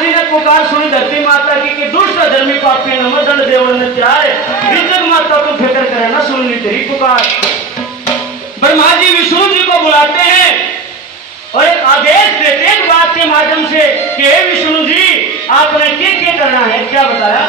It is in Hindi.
जी ने पुकार सुनी धरती माता की कि दुष्ट धर्मी पापी नमदंड देवन ने त्याए, जग माता को फिक्र करे ना सुननी तेरी पुकार। ब्रह्मा जी विष्णु जी को बुलाते हैं और एक आदेश देते हैं बात के माध्यम से कि हे विष्णु जी आपने क्या करना है, क्या बताया?